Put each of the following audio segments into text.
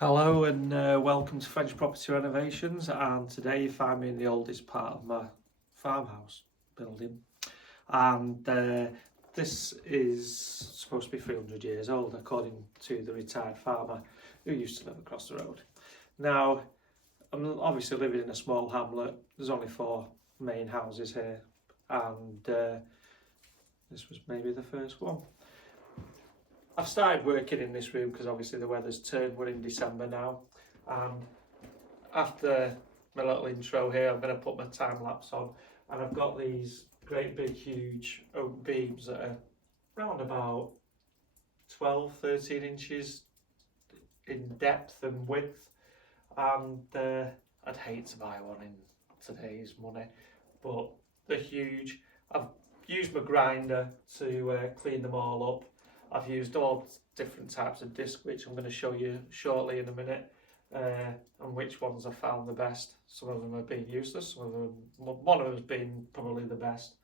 Hello and welcome to French Property Renovations, and today you find me in the oldest part of my farmhouse building, and this is supposed to be 300 years old according to the retired farmer who used to live across the road. Now I'm obviously living in a small hamlet. There's only 4 main houses here, and this was maybe the first one. I've started working in this room because obviously the weather's turned. We're in December now, and after my little intro here, I'm going to put my time lapse on, and I've got these great big huge oak beams that are around about 12-13 inches in depth and width, and I'd hate to buy one in today's money, but they're huge. I've used my grinder to clean them all up. I've used all different types of disc, which I'm going to show you shortly in a minute, and which ones I found the best. Some of them have been useless, one of them has been probably the best.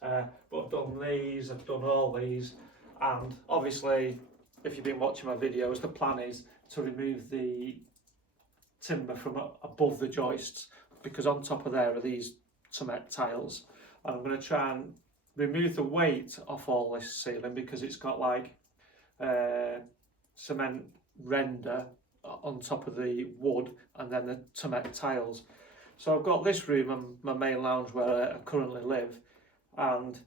But I've done these, I've done all these, and obviously, if you've been watching my videos, the plan is to remove the timber from above the joists, because on top of there are these cement tiles, and I'm going to try and remove the weight off all this ceiling because it's got like cement render on top of the wood and then the cement tiles. So I've got this room and my main lounge where I currently live, and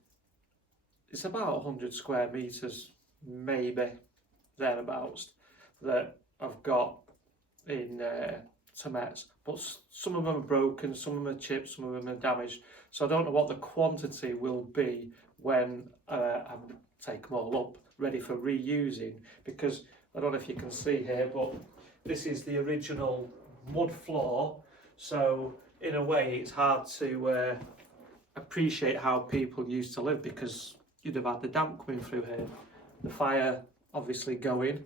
it's about 100 square meters, maybe thereabouts, that I've got in cements, but some of them are broken, some of them are chipped, some of them are damaged, so I don't know what the quantity will be when I take them all up ready for reusing, because I don't know if you can see here, but this is the original mud floor, so in a way it's hard to appreciate how people used to live, because you'd have had the damp coming through here, the fire obviously going,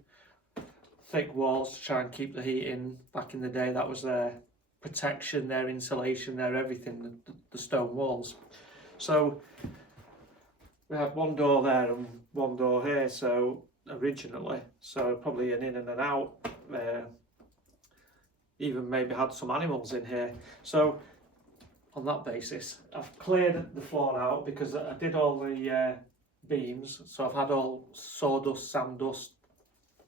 thick walls to try and keep the heat in. Back in the day, that was their protection, their insulation, their everything, the stone walls. So we had one door there and one door here, so originally, so probably an in and an out, even maybe had some animals in here. So on that basis, I've cleared the floor out because I did all the beams, so I've had all sawdust, sand dust,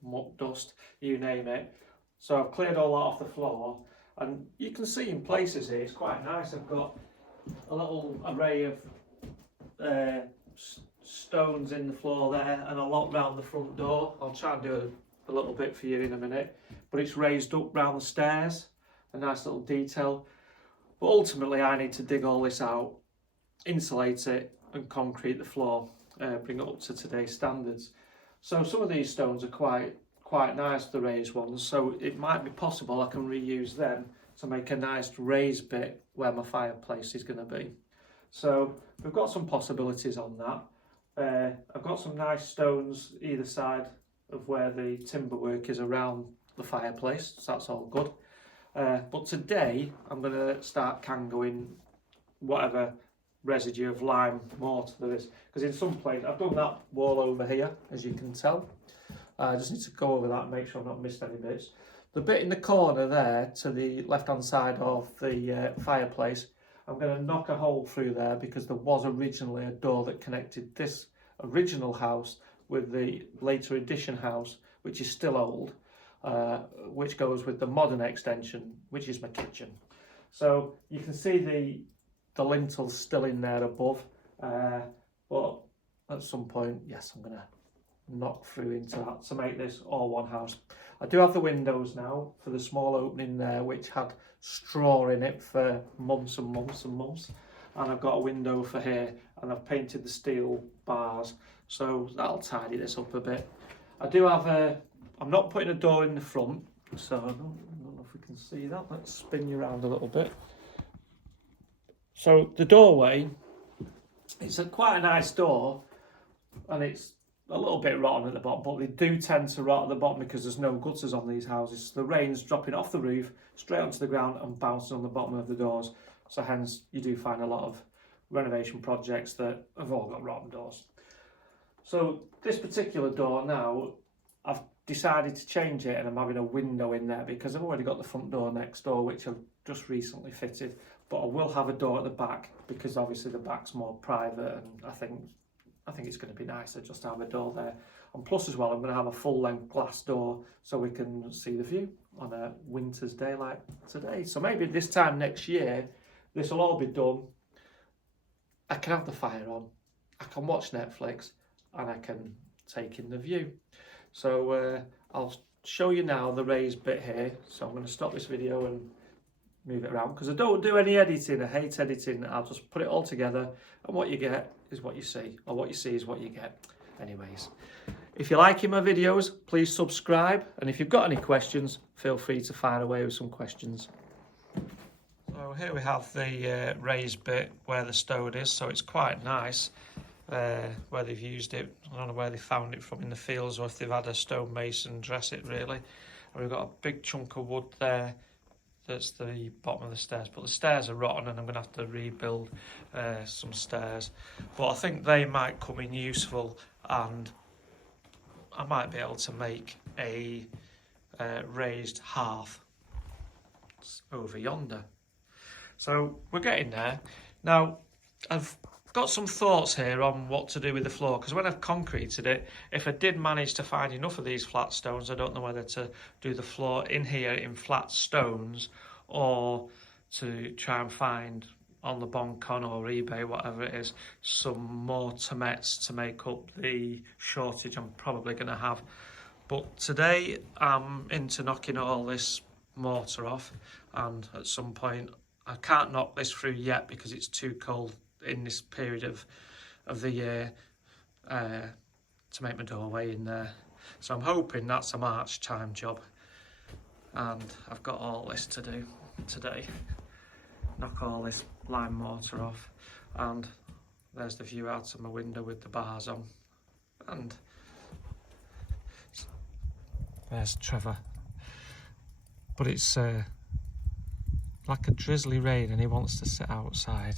muck dust, you name it. So I've cleared all that off the floor, and you can see in places here it's quite nice. I've got a little array of stones in the floor there, and a lot round the front door. I'll try and do a little bit for you in a minute, but it's raised up round the stairs, a nice little detail. But ultimately I need to dig all this out, insulate it and concrete the floor, bring it up to today's standards. So some of these stones are quite nice, the raised ones, so it might be possible I can reuse them to make a nice raised bit where my fireplace is going to be. So we've got some possibilities on that. I've got some nice stones either side of where the timber work is around the fireplace, so that's all good. But today I'm going to start kangoing whatever residue of lime mortar there is, because in some place I've done that wall over here, as you can tell. I just need to go over that and make sure I've not missed any bits. The bit in the corner there to the left hand side of the fireplace, I'm going to knock a hole through there because there was originally a door that connected this original house with the later addition house, which is still old, which goes with the modern extension, which is my kitchen. So you can see the lintel's still in there above, but at some point, yes, I'm going to knock through into that to make this all one house. I do have the windows now for the small opening there, which had straw in it for months and months and months, and I've got a window for here, and I've painted the steel bars, so that'll tidy this up a bit. I do have I'm not putting a door in the front, so I don't know if we can see that. Let's spin you around a little bit. So the doorway, it's quite a nice door, and it's a little bit rotten at the bottom, but they do tend to rot at the bottom because there's no gutters on these houses. So the rain's dropping off the roof straight onto the ground and bouncing on the bottom of the doors. So hence you do find a lot of renovation projects that have all got rotten doors. So this particular door now, I've decided to change it, and I'm having a window in there because I've already got the front door next door, which I've just recently fitted. But I will have a door at the back because obviously the back's more private, and I think it's going to be nicer just to have a door there. And plus as well, I'm going to have a full-length glass door so we can see the view on a winter's day like today. So maybe this time next year, this will all be done. I can have the fire on, I can watch Netflix, and I can take in the view. So I'll show you now the raised bit here. So I'm going to stop this video and move it around because I don't do any editing. I hate editing. I'll just put it all together, and what you get is what you see, or what you see is what you get. Anyways, if you're liking my videos, please subscribe, and if you've got any questions, feel free to fire away with some questions. So here we have the raised bit where the stone is, so it's quite nice. Where they've used it, I don't know where they found it from in the fields, or if they've had a stonemason dress it really. And we've got a big chunk of wood there that's the bottom of the stairs, but the stairs are rotten and I'm going to have to rebuild some stairs. But I think they might come in useful, and I might be able to make a raised hearth over yonder. So we're getting there. Now I've got some thoughts here on what to do with the floor, because when I've concreted it, if I did manage to find enough of these flat stones, I don't know whether to do the floor in here in flat stones or to try and find on the Boncon or eBay, whatever it is, some more tomettes to make up the shortage I'm probably going to have. But today I'm into knocking all this mortar off, and at some point I can't knock this through yet because it's too cold in this period of the year to make my doorway in there. So I'm hoping that's a March time job, and I've got all this to do today. Knock all this lime mortar off, and there's the view out of my window with the bars on, and there's Trevor. But it's like a drizzly rain and he wants to sit outside.